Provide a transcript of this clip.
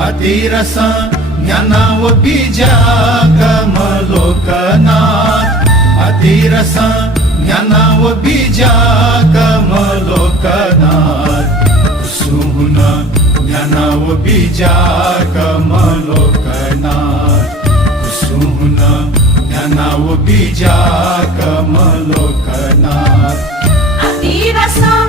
अतिरस ज्ञानाव बीजा कमलोकनाथ अतिरस ज्ञानाव बीजा कमलोकनाथ कुसुम ज्ञानाव बीजा कमलोकनाथ कुसुम ज्ञानाव बीजा कमलोकनाथ अतिरसा